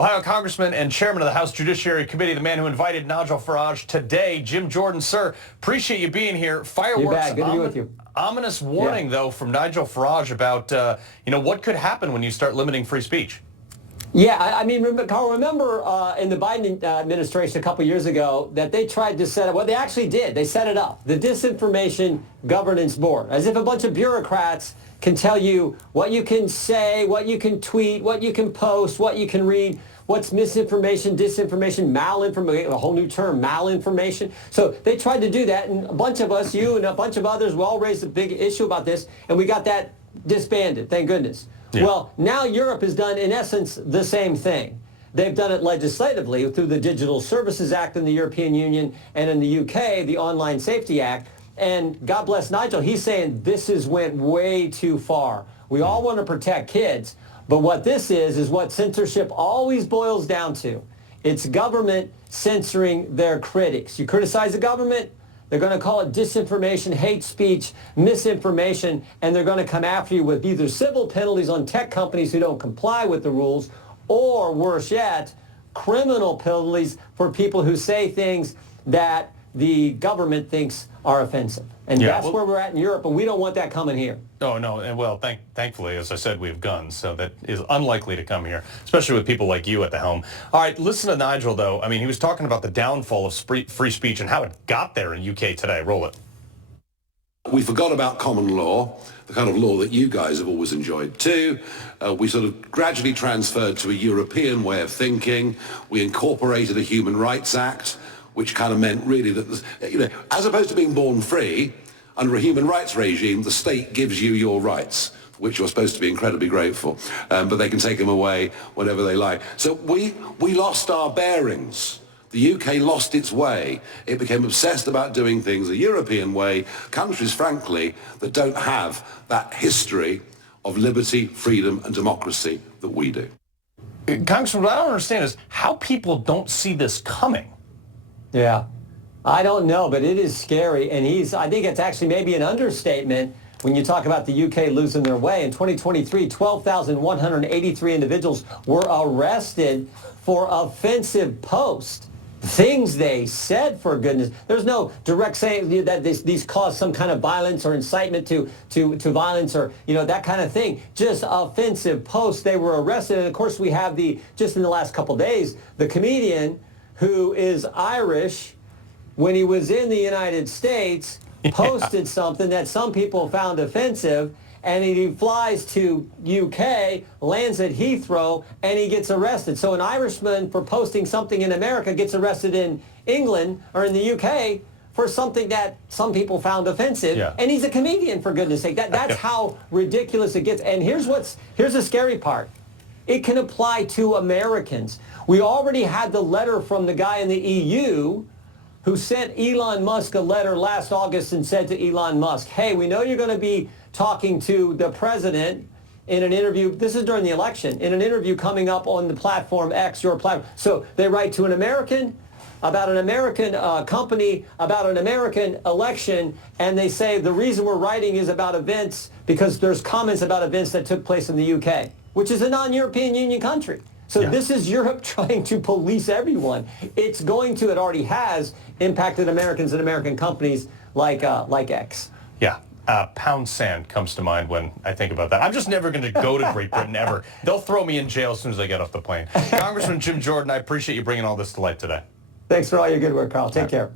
Ohio Congressman and Chairman of the House Judiciary Committee, the man who invited Nigel Farage today, Jim Jordan. Sir, appreciate you being here. Fireworks. Good to be with you. Ominous warning, though, from Nigel Farage about, what could happen when you start limiting free speech. Yeah, I mean, Carl, remember in the Biden administration a couple years ago that they tried to set up, well, they actually did. They set it up, the Disinformation Governance Board, as if a bunch of bureaucrats can tell you what you can say, what you can tweet, what you can post, what you can read, what's misinformation, disinformation, malinformation, a whole new term, malinformation. So they tried to do that, and a bunch of us, you and a bunch of others, we all raised a big issue about this, and we got that disbanded, thank goodness. Yeah. Well, now Europe has done, in essence, the same thing. They've done it legislatively through the Digital Services Act in the European Union, and in the UK, the Online Safety Act. And God bless Nigel, he's saying this went way too far. We all want to protect kids, but what this is what censorship always boils down to. It's government censoring their critics. You criticize the government, they're going to call it disinformation, hate speech, misinformation, and they're going to come after you with either civil penalties on tech companies who don't comply with the rules, or worse yet, criminal penalties for people who say things that the government thinks are offensive. And that's where we're at in Europe, and we don't want that coming here. Oh, no. And well, thankfully, as I said, we have guns, so that is unlikely to come here, especially with people like you at the helm. All right, listen to Nigel, though. I mean, he was talking about the downfall of free speech and how it got there in UK today. Roll it. We forgot about common law, the kind of law that you guys have always enjoyed too. We sort of gradually transferred to a European way of thinking. We incorporated a Human Rights Act, which kind of meant really that, as opposed to being born free, under a human rights regime, the state gives you your rights, for which you're supposed to be incredibly grateful, but they can take them away whenever they like. So we lost our bearings. The UK lost its way. It became obsessed about doing things a European way, countries, frankly, that don't have that history of liberty, freedom, and democracy that we do. Congressman, what I don't understand is how people don't see this coming. Yeah, I don't know, but it is scary, and I think it's actually maybe an understatement when you talk about the UK losing their way. In 2023, 12,183 individuals were arrested for offensive posts. Things they said, for goodness. There's no direct saying that these cause some kind of violence or incitement to violence or, that kind of thing. Just offensive posts. They were arrested. And of course, we have just in the last couple days, the comedian who is Irish, when he was in the United States, posted something that some people found offensive, and he flies to UK, lands at Heathrow, and he gets arrested. So an Irishman for posting something in America gets arrested in England or in the UK for something that some people found offensive. Yeah. And he's a comedian, for goodness sake. That's how ridiculous it gets. And here's the scary part. It can apply to Americans. We already had the letter from the guy in the EU who sent Elon Musk a letter last August and said to Elon Musk, hey, we know you're going to be talking to the president in an interview. This is during the election, in an interview coming up on the platform X, your platform. So they write to an American about an American company, about an American election, and they say the reason we're writing is about events because there's comments about events that took place in the UK, which is a non-European Union country. So this is Europe trying to police everyone. It already has impacted Americans and American companies like X. Yeah. Pound sand comes to mind when I think about that. I'm just never going to go to Great Britain ever. They'll throw me in jail as soon as I get off the plane. Congressman Jim Jordan, I appreciate you bringing all this to light today. Thanks for all your good work, Carl. Take care.